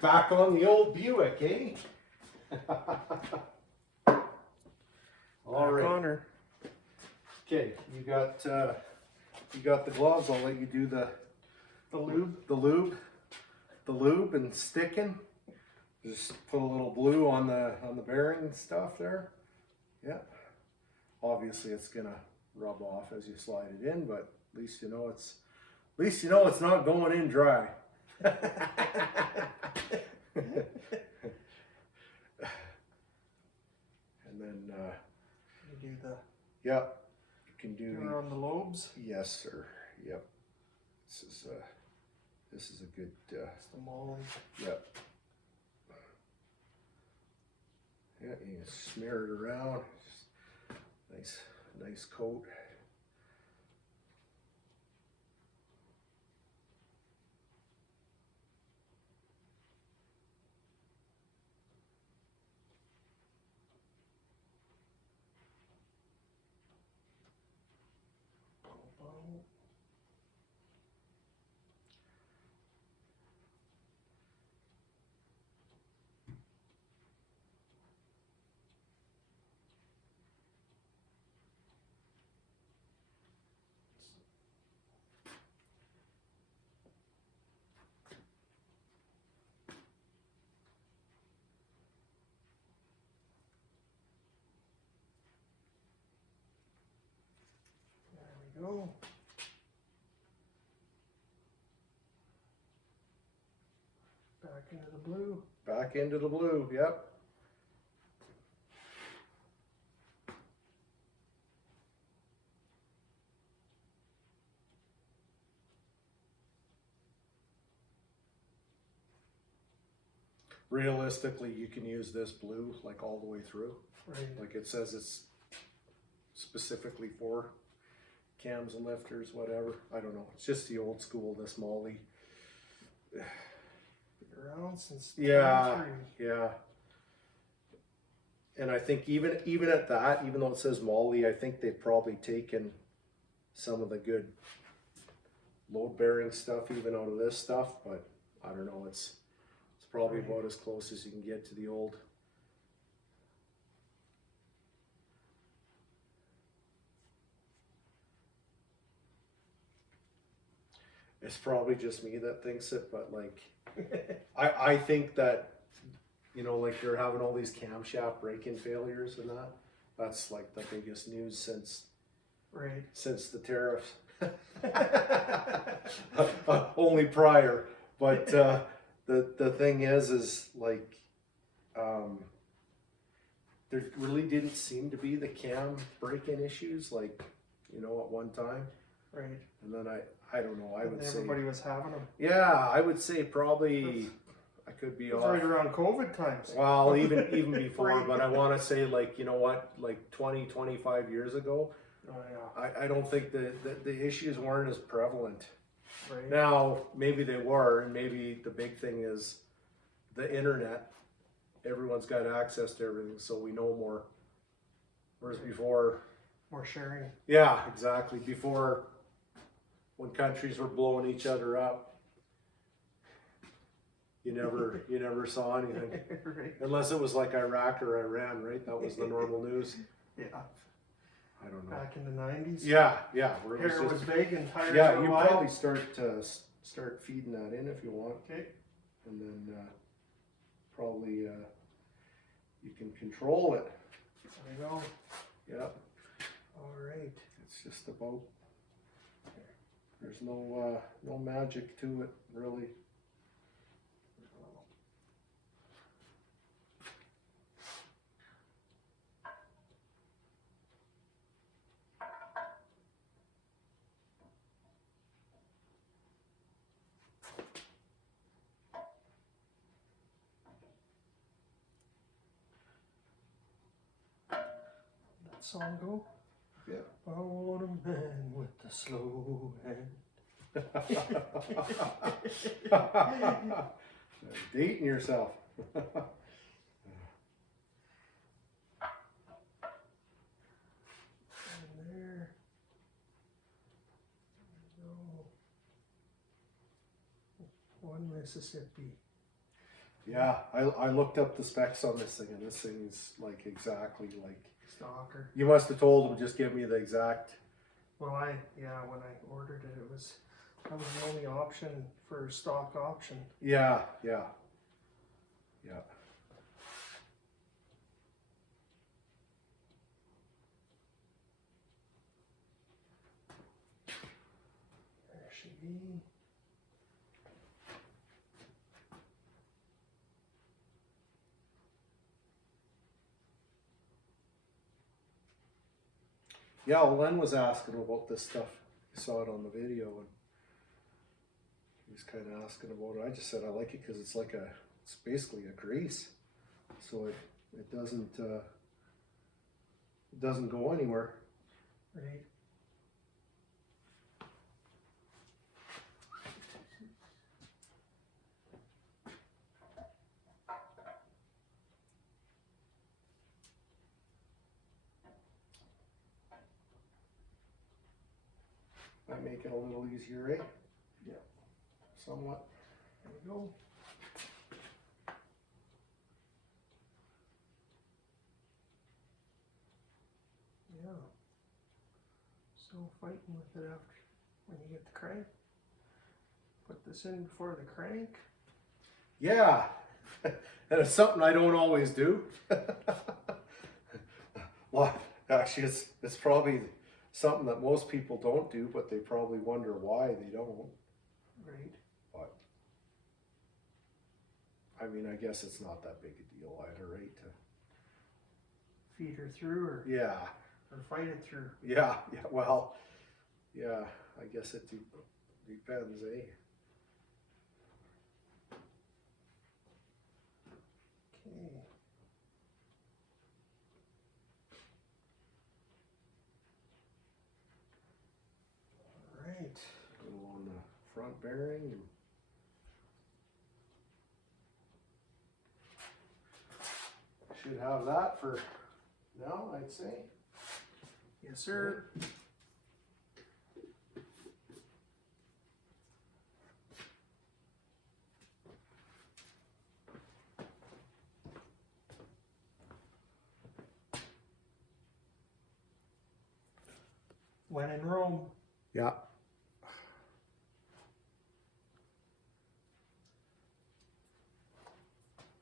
Back on the old Buick, eh? All right. Connor. Okay, you got the gloves. I'll let you do the lube and sticking. Just put a little blue on the bearing and stuff there. Yep. Obviously, it's gonna rub off as you slide it in, but at least you know it's not going in dry. And then You do the yep, you can do on the lobes. yes, sir. Yep. This is a good It's the mold. yep. Yeah, you can smear it around. Just nice coat. There we go. Back into the blue. Back into the blue, yep. Realistically, you can use this blue like all the way through. Right. Like it says it's specifically for cams and lifters, whatever. I don't know. It's just the old school, this Molly. Been around since Yeah, 23. yeah. And I think even at that, even though it says Molly, I think they've probably taken some of the good load bearing stuff even out of this stuff, but I don't know, it's probably about as close as you can get to the old. It's probably just me that thinks it, but like I think that, you know, like they're having all these camshaft break-in failures and that's like the biggest news since the tariffs. Only prior, but the thing is like there really didn't seem to be the cam break-in issues like, you know, at one time. Right. And then I don't know, I would say everybody was having them. yeah, I would say probably I could be off. Right around COVID times. Well, even before, but I want to say like, you know what, like 20-25 years ago, Oh yeah. I don't think the issues weren't as prevalent. Right. Now, maybe they were, and maybe the big thing is the internet. Everyone's got access to everything, so we know more. Whereas before, More sharing. yeah, exactly. Before, when countries were blowing each other up, you never saw anything. Right. Unless it was like Iraq or Iran, right? That was the normal news. Yeah. I don't know. Back in the 90s. Yeah. Where it Hair was was just, big and tires yeah, were you wide. probably start feeding that in if you want. Okay. And then probably you can control it. There we go. Yep. All right. It's just about, there's no magic to it really. That song go? Yeah. I want a man with a slow hand. Dating yourself. And there. There we go. One Mississippi. Yeah, I looked up the specs on this thing, and this thing is like exactly like Stalker. you must have told him just give me the exact. Well, when I ordered it, that was the only option for stock option. Yeah. There she be. Yeah, well, Len was asking about this stuff. He saw it on the video, and he was kind of asking about it. I just said I like it because it's basically a grease, so it doesn't go anywhere. Right. Might make it a little easier, eh? Yeah. Somewhat. There we go. Yeah. So fighting with it after when you get the crank. Put this in before the crank. Yeah, and it's something I don't always do. Well, actually, it's probably something that most people don't do, but they probably wonder why they don't. Right. But I mean, I guess it's not that big a deal either, right? Feed her through or Yeah, fight it through. yeah. Well, yeah. I guess it depends, eh? Okay. Alright. Go on the front bearing. And should have that for now, I'd say. Yes, sir. When in Rome. Yeah.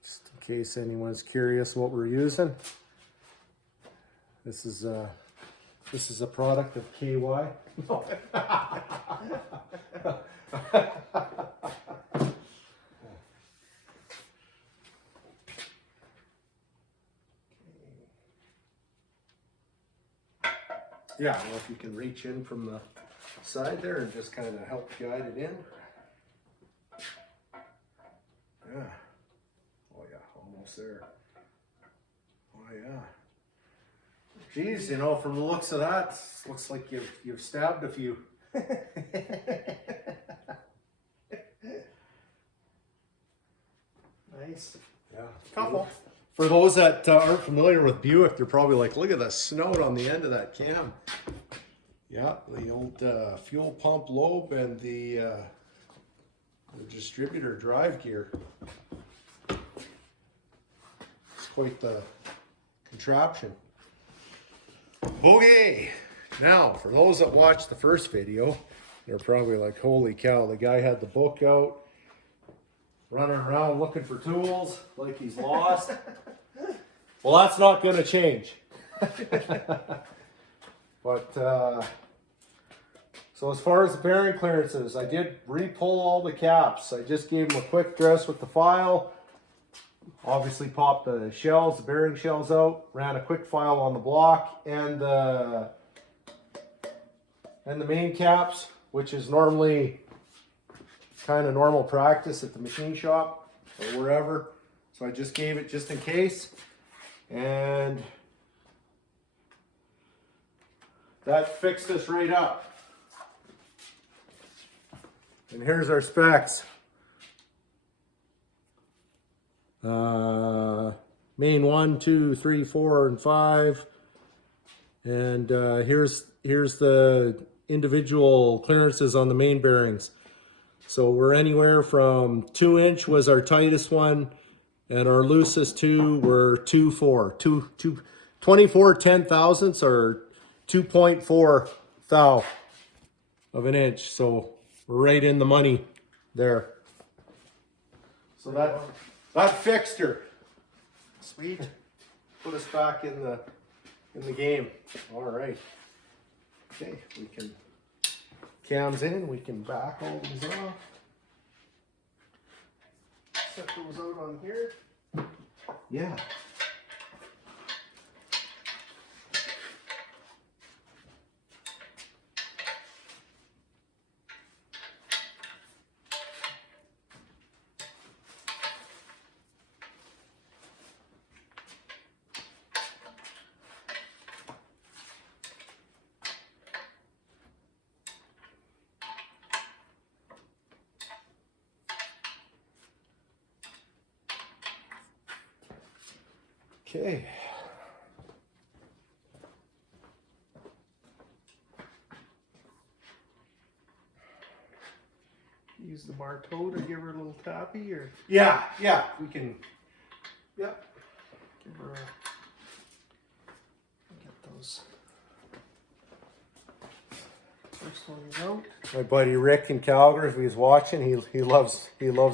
Just in case anyone's curious what we're using, this is a product of KY. Yeah, well, if you can reach in from the side there and just kind of help guide it in. Yeah. Oh yeah, almost there. Oh yeah. Geez, you know, from the looks of that, looks like you've stabbed a few. Nice. Yeah. Couple. For those that aren't familiar with Buick, they're probably like, look at the snout on the end of that cam. Yeah, the old fuel pump lobe and the distributor drive gear. It's quite the contraption. Okay, now for those that watched the first video, they're probably like, holy cow, the guy had the book out, running around looking for tools like he's lost. Well, that's not going to change. But so as far as the bearing clearances, I did re-pull all the caps. I just gave them a quick dress with the file. Obviously popped the shells, the bearing shells out, ran a quick file on the block and the main caps, which is normally kind of normal practice at the machine shop or wherever. So I just gave it just in case. And that fixed us right up. And here's our specs. Main 1, 2, 3, 4, and 5. And here's the individual clearances on the main bearings. So we're anywhere from 2 inch was our tightest one, And our loosest two were 24 10,000ths or 2.4 thou of an inch. So we're right in the money there. So that fixed her. Sweet. Put us back in the game. All right. Okay, we can cams in. We can back all these off. Set those out on here. Yeah. Okay. Use the bar toe to give her a little tappy, or Yeah, we can. Yep. give her a. Get those. First one is out. My buddy Rick in Calgary, if he's watching, he loves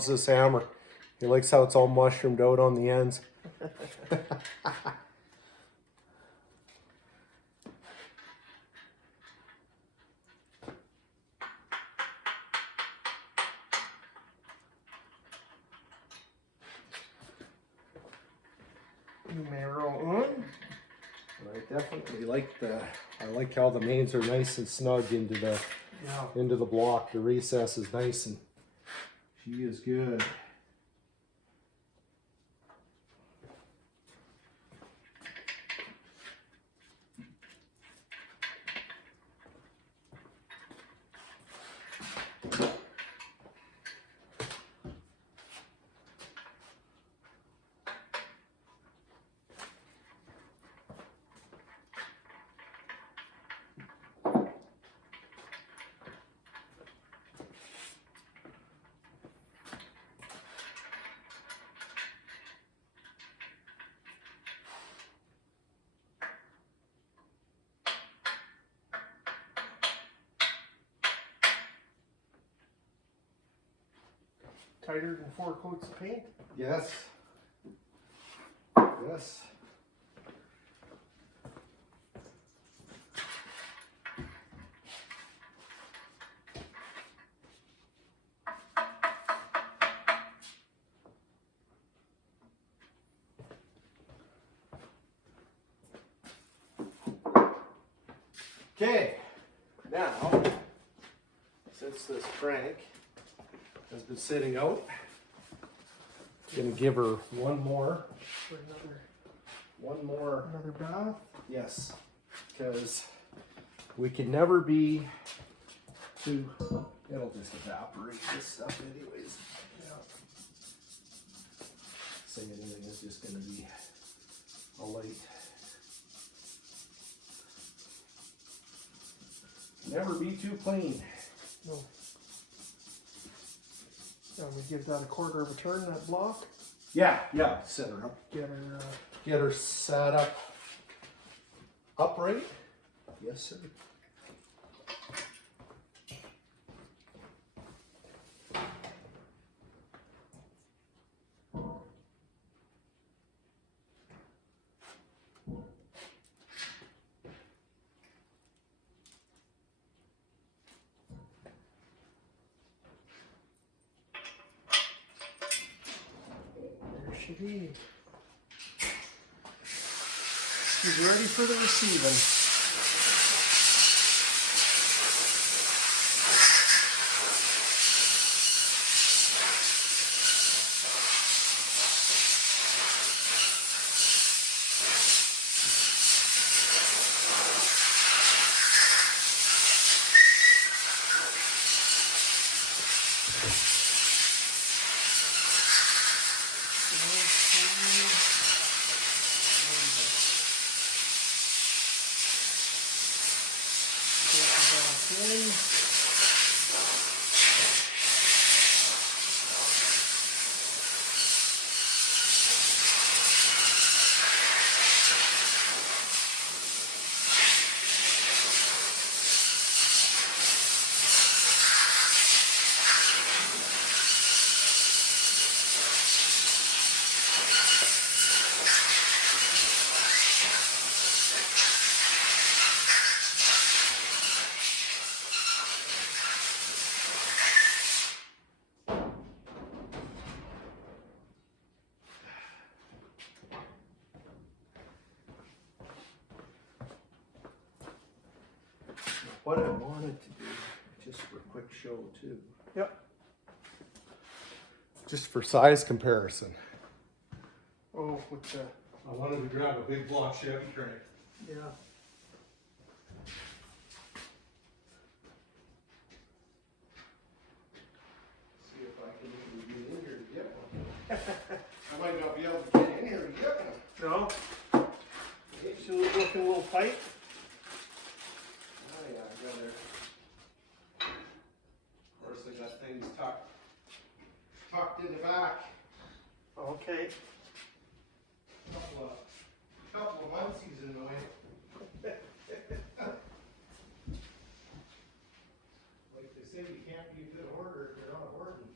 this hammer. He likes how it's all mushroomed out on the ends. Numero un. I definitely like I like how the mains are nice and snug into the block. The recess is nice and she is good. Tighter than 4 coats of paint. Yes. Yes. Okay, now, since this crank has been sitting out, I'm gonna give her one more For another bath. yes, because we can never be too, it'll just evaporate this stuff anyways. Yeah. Saying anything is just gonna be a light. Never be too clean. No. And we give that a quarter of a turn, that block. Yeah, set her up. Get her, Get her sat up upright. Yes, sir. there she be. She's ready for the receiving. what I wanted to do, just for a quick show too. Yep. Just for size comparison. Oh, with the, I wanted to grab a big block Chevy crank. yeah. See if I can even get in here to get one. I might not be able to get in here to get one. No? It's looking a little tight. Oh yeah, I got it. Of course, I got things tucked in the back. Okay. Couple of munchies in the way. Like they say, you can't be a good hoarder if you're not hoarding.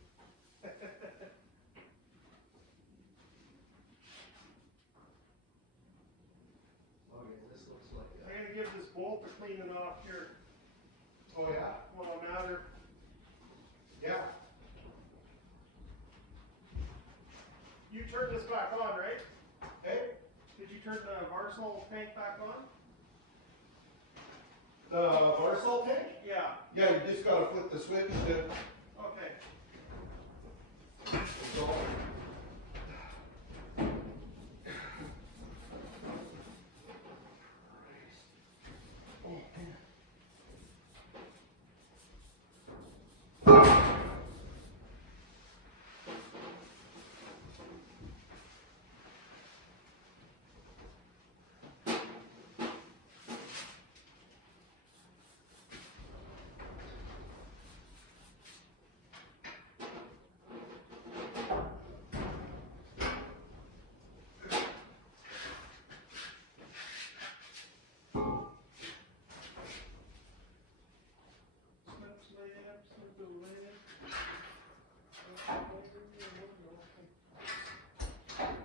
Okay, this looks like I'm gonna give this bolt a cleaning off here Oh yeah? while I'm at her. Yeah. You turned this back on, right? Hey? Did you turn the Varsol tank back on? The Varsol tank? Yeah. Yeah, you just gotta flip the switch to. Okay. So,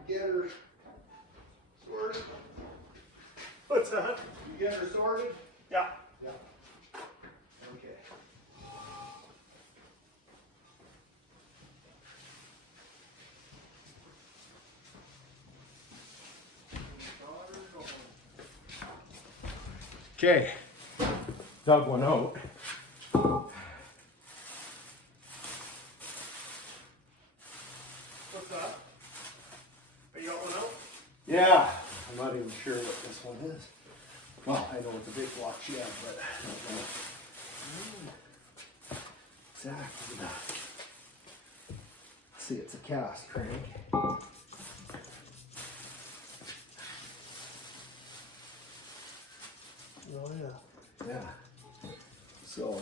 get her sorted. What's that? You get her sorted? Yeah. Yeah. Okay. Okay. Dug one out. What's that? Oh, you got one out? Yeah. I'm not even sure what this one is. Well, I know it's a big block shed, but I don't know exactly that. See, it's a cast crank. Oh yeah. Yeah. So.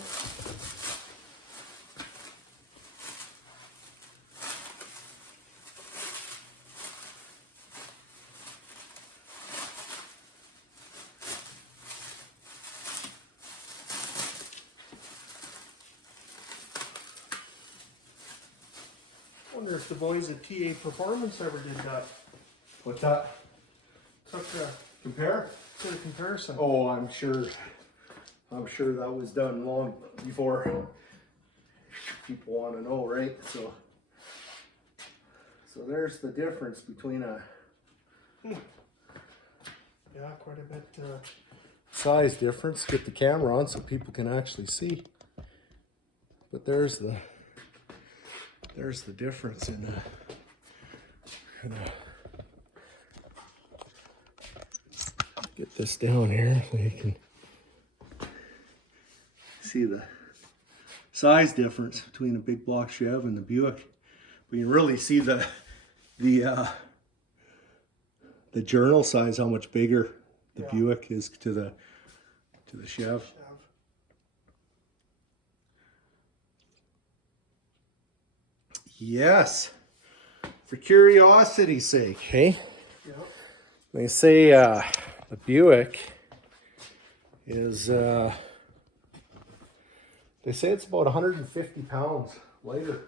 I wonder if the boys at TA Performance ever did that. What's that? Took a Compare? did a comparison. Oh, I'm sure that was done long before people want to know, right? So there's the difference between a Yeah, quite a bit. size difference. Get the camera on so people can actually see. But there's the difference in get this down here so you can see the size difference between a big block Chev and the Buick. We can really see the journal size, how much bigger the Buick is to the Chev. Yes, for curiosity's sake, hey? Yeah. They say the Buick is, they say it's about 150 pounds lighter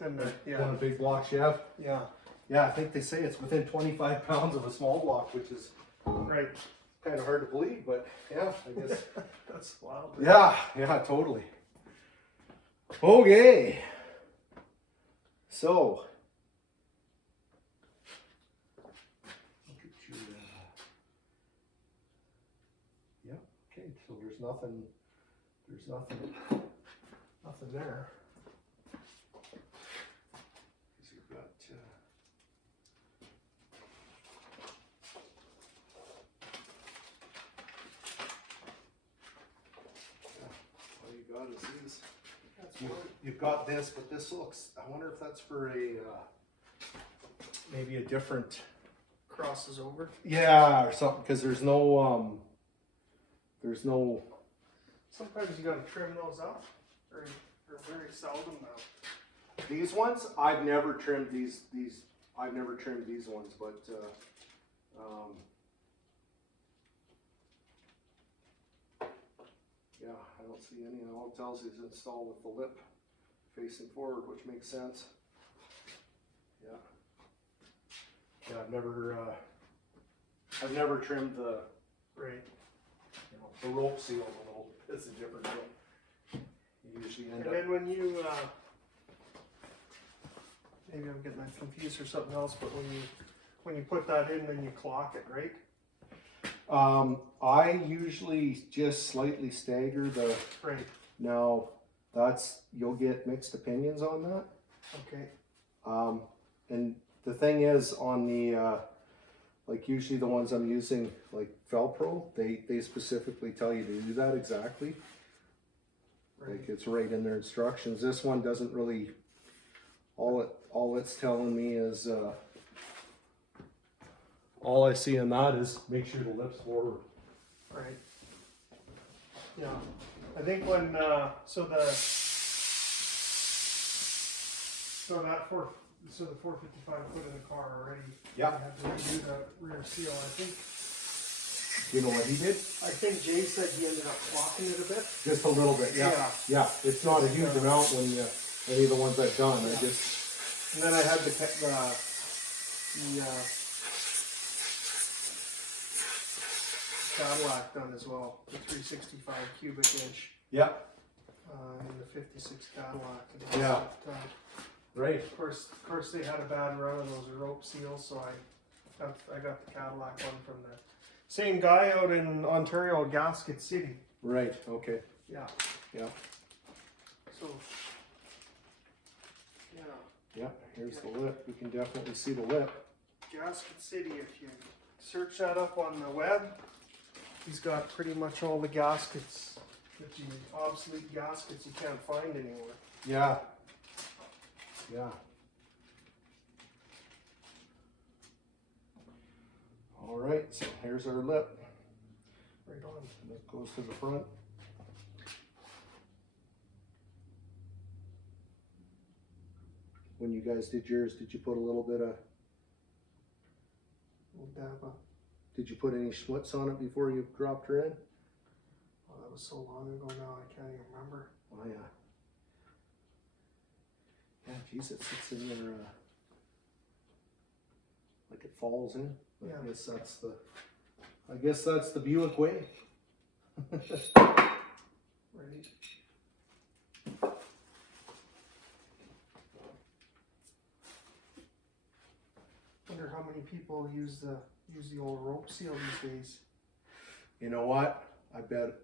And than yeah. a big block Chev. Yeah. Yeah, I think they say it's within 25 pounds of a small block, which is Right. kind of hard to believe, but yeah, I guess. That's wild. Yeah, totally. Okay. So, look at your, yeah, okay, so there's nothing There's nothing there. You've got, all you got is these. You've got this, but this looks, I wonder if that's for a, maybe a different, Crosses over. yeah, or something, because there's no, Sometimes you gotta trim those up, or very seldom now. these ones, I've never trimmed I've never trimmed these ones, but, yeah, I don't see any, and all it tells you is installed with the lip facing forward, which makes sense. Yeah. Yeah, I've never trimmed the, Right. you know, the rope seal a little. It's a different deal. You usually end And up. then when you, maybe I'm getting that confused or something else, but when you put that in, then you clock it, right? I usually just slightly stagger the. Right. Now, you'll get mixed opinions on that. Okay. And the thing is, on the, like usually the ones I'm using, like Felpro, they specifically tell you to do that exactly. Right. Like it's right in their instructions. This one doesn't really, all it's telling me is, all I see in that is make sure the lip's forward. Right. Yeah. I think when, so the 455 put in the car already. Yeah. I had to redo the rear seal. I think You know what he did? Jay said he ended up clocking it a bit. Just a little bit, yeah. Yeah. It's not a huge amount when any of the ones I've done. Yeah. I just. And then I had the Cadillac done as well, the 365 cubic inch. Yeah. In the 56 Cadillac. Yeah. Right. Of course, they had a bad run of those rope seals, so I got the Cadillac one from the same guy out in Ontario, Gasket City. Right. Okay. Yeah. Yeah. So. Yeah. Yeah. Here's the lip. You can definitely see the lip. Gasket City. If you search that up on the web, he's got pretty much all the gaskets, the obsolete gaskets you can't find anymore. Yeah. Yeah. All right, so here's our lip. Right on. That goes to the front. When you guys did yours, did you put a little bit of, did you put any schmutz on it before you dropped her in? Oh, that was so long ago now, I can't even remember. Oh yeah. Yeah, geez, it sits in there, like it falls in. Yeah. I guess that's the Buick way. Right. Wonder how many people use the old rope seal these days. You know what? I bet.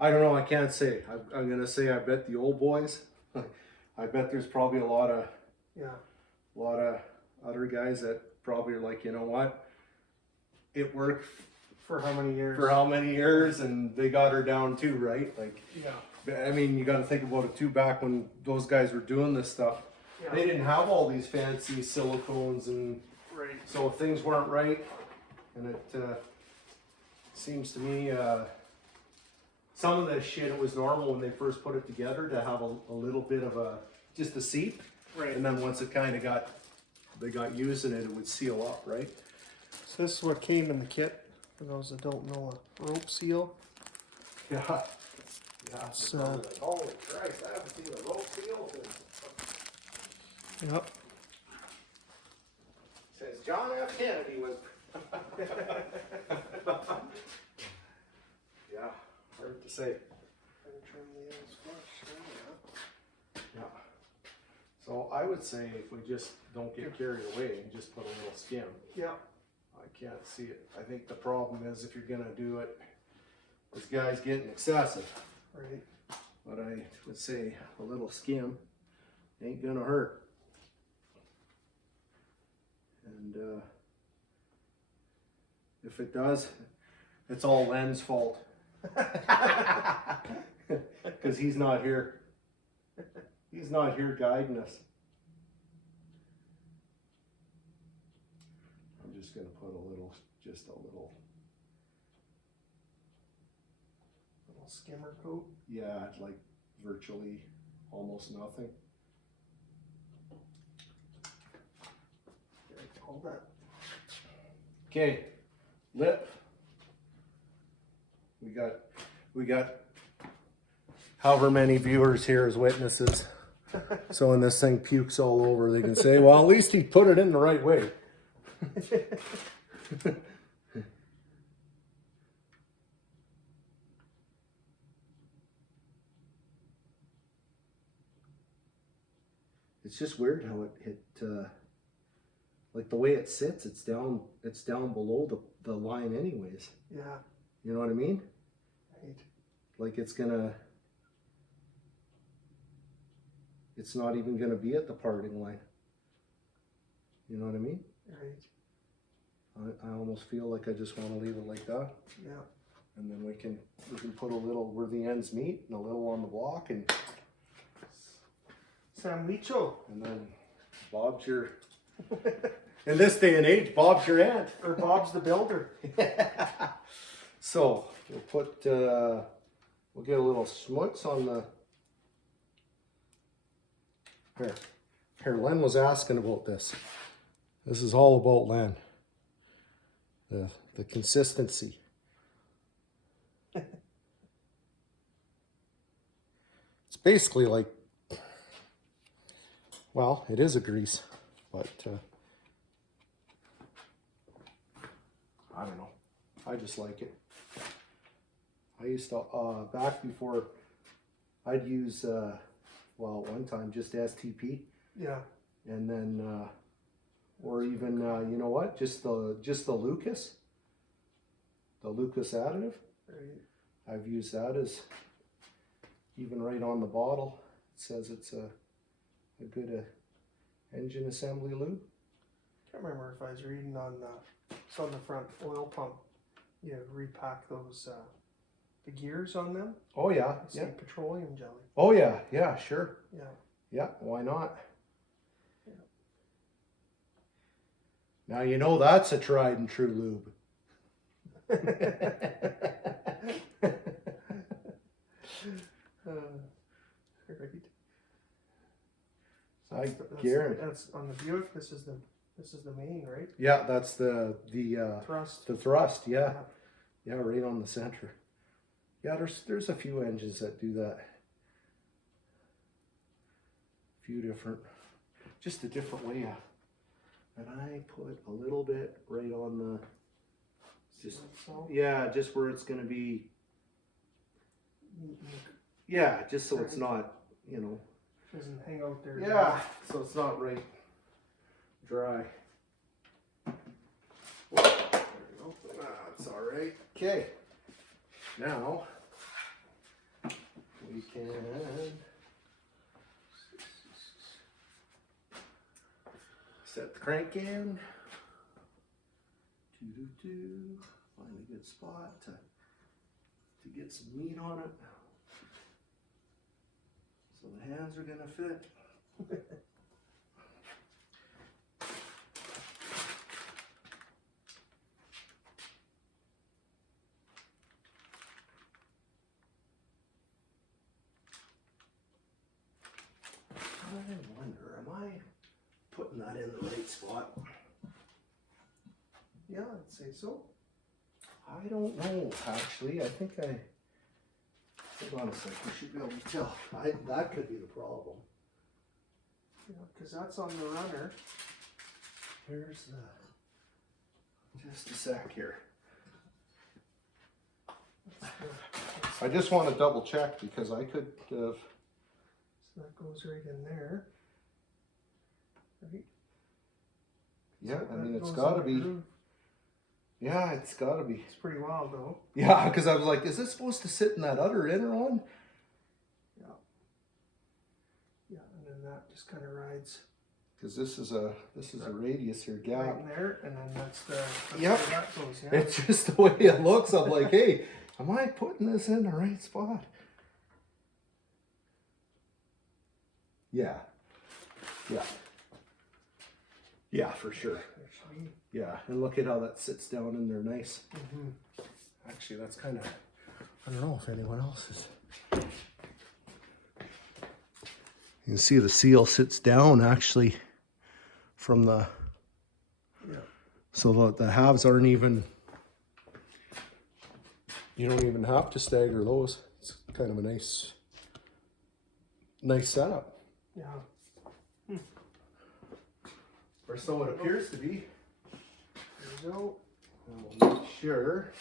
I don't know. I can't say. I'm gonna say I bet the old boys. I bet there's probably a lot of other guys that probably are like, you know what? It worked for how many years? For how many years, and they got her down too, right? Like, yeah. I mean, you got to think about it too. Back when those guys were doing this stuff, Yeah. they didn't have all these fancy silicones, and Right. so if things weren't right, and it seems to me some of the shit, it was normal when they first put it together to have a little bit of just a seep, Right. and then once it kind of they got using it, it would seal up, right? So this is what came in the kit. For those that don't know, a rope seal. Yeah. Yeah. So, like, holy Christ, I haven't seen a rope seal since. Yep. Since John F. Kennedy was. Yeah, hard to say. Yeah. So I would say if we just don't get carried away and just put a little skim. Yeah. I can't see it. I think the problem is if you're gonna do it this guy's getting excessive. Right. But I would say a little skim ain't gonna hurt. And if it does, it's all Len's fault. Because he's not here. He's not here guiding us. I'm just gonna put a little, just a little. Little skimmer coat. Yeah, like virtually almost nothing. Hold that. Okay, lip. We got however many viewers here as witnesses. So when this thing pukes all over, they can say, well, at least he put it in the right way. It's just weird how it like the way it sits, it's down below the line anyways. Yeah. You know what I mean? Right. Like it's not even gonna be at the parting line. You know what I mean? Right. I almost feel like I just want to leave it like that. Yeah. And then we can put a little where the ends meet and a little on the block and Sandwicho. and then Bob's your in this day and age, Bob's your aunt. Or Bob's the builder. So we'll put we'll get a little schmutz on the here. Len was asking about this. This is all about Len. The consistency. It's basically like, well, it is a grease, but I don't know. I just like it. I used to, back before, I'd use, well, one time just STP. Yeah. And then, or even, you know what, just the Lucas additive. Right. I've used that as, even right on the bottle, it says it's a good engine assembly lube. Can't remember if I was reading on it's on the front oil pump. You repack those the gears on them. Oh yeah, I see yeah. petroleum jelly. Oh yeah, yeah, sure. Yeah. Yeah, why not? Yeah. Now you know that's a tried and true lube. Right. That's on the Buick. This is the main, right? Yeah, that's the Thrust. The thrust, yeah. Yeah, right on the center. Yeah, there's a few engines that do that. A few different, just a different way. And I put a little bit right on the, just, yeah, just where it's gonna be, yeah, just so it's not, you know. Doesn't hang out there. Yeah, so it's not right dry. There we go. That's all right. Okay. Now we can set the crank in. Find a good spot to get some meat on it. So the hands are gonna fit. I wonder, am I putting that in the right spot? Yeah, I'd say so. I don't know, actually. I think hold on a second, we should be able to tell. That could be the problem. Yeah, because that's on the runner. Here's just a sec here. I just want to double check because I could have. So that goes right in there. Right? Yeah, So I mean, that it's goes got to in be. the groove. Yeah, it's gotta be. It's pretty wild though. Yeah, because I was like, is it supposed to sit in that other inner one? Yeah. Yeah, and then that just kind of rides Because this is a radius here gap. right in there, and then that's Yep. where that goes. Yeah. It's just the way it looks. I'm like, hey, am I putting this in the right spot? Yeah. Yeah. Yeah, for sure. There should be. Yeah, and look at how that sits down in there nice. Mm-hmm. Actually, that's kind of, I don't know if anyone else is. You can see the seal sits down actually from the, Yeah. so the halves aren't even, you don't even have to stagger those. It's kind of a nice setup. Yeah. Or so it appears to be. There you go. And we'll make sure,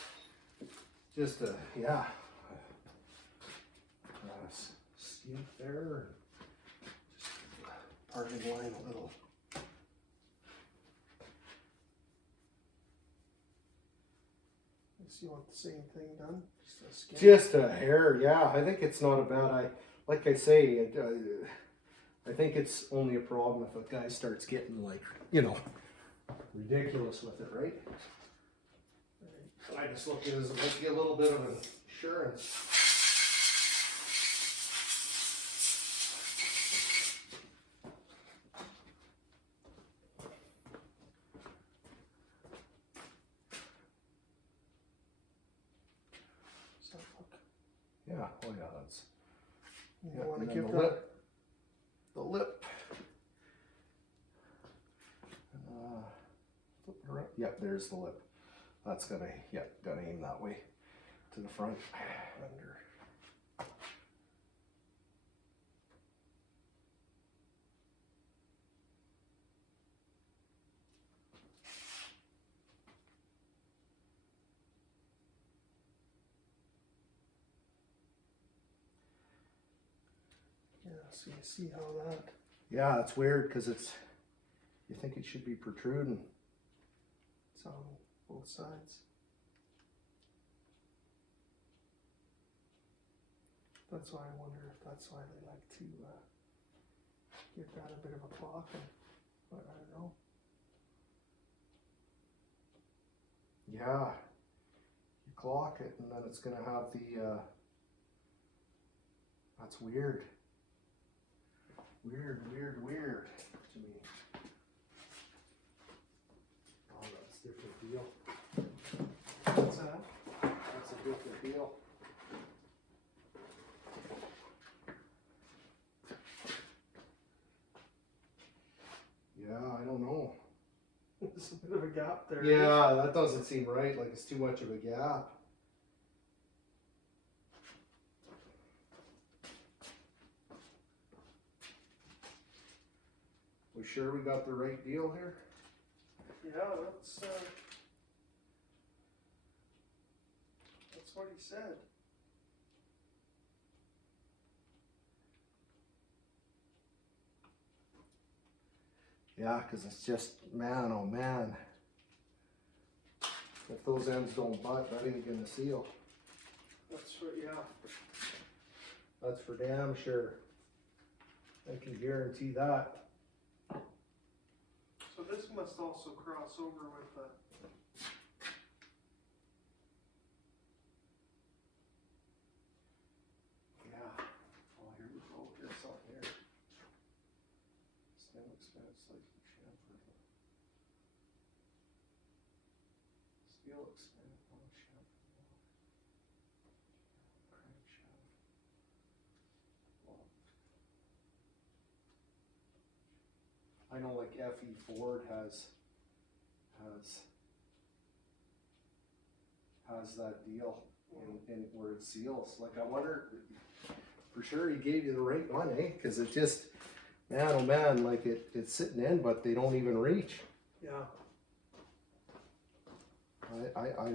just yeah, skimp there, just parting line a little. You want the same thing done? Just a skin? Just a hair, yeah. I think it's not a bad. Like I say, I think it's only a problem if a guy starts getting like, you know, ridiculous with it, right? I just look at it as like a little bit of insurance. So, look, Yeah, oh yeah, that's. you Yeah, want to and give then that. the lip. Flip it around. Yep, there's the lip. That's gotta aim that way to the front. Under. Yeah, so you see how that. Yeah, it's weird because it's. You think it should be protruding. It's on both sides. That's why I wonder if that's why they like to give that a bit of a clock, but I don't know. Yeah, you clock it and then it's gonna have the. That's weird. Weird to me. Oh, that's a different deal. What's that? That's a different deal. Yeah, I don't know. There's a bit of a gap there. Yeah, that doesn't seem right. Like it's too much of a gap. We sure we got the right deal here? Yeah, that's what he said. Yeah, because it's just, man, oh man. If those ends don't butt, that ain't gonna seal. That's what, yeah. That's for damn sure. I can guarantee that. So this must also cross over with the. Yeah. Oh, here we go. Here's something here. Stem expand slightly chamfered. Steel expand on chamfered. Crankshaft. I know like FE Ford has that deal in where it seals. Like I wonder, for sure he gave you the right one, eh? Because it just, man, oh man, like it's sitting in, but they don't even reach. Yeah. I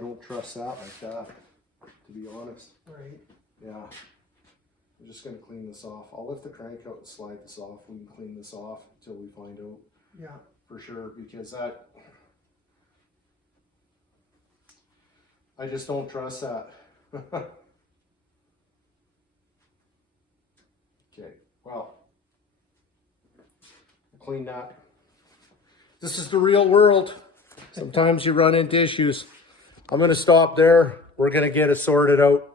don't trust that like that, to be honest. Right. Yeah. I'm just gonna clean this off. I'll lift the crank out and slide this off. We can clean this off until we find out. Yeah. for sure, because that, I just don't trust that. Okay, well, clean that. This is the real world. Sometimes you run into issues. I'm gonna stop there. We're gonna get it sorted out.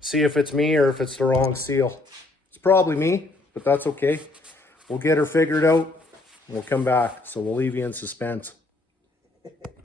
See if it's me or if it's the wrong seal. It's probably me, but that's okay. We'll get her figured out. We'll come back. So we'll leave you in suspense.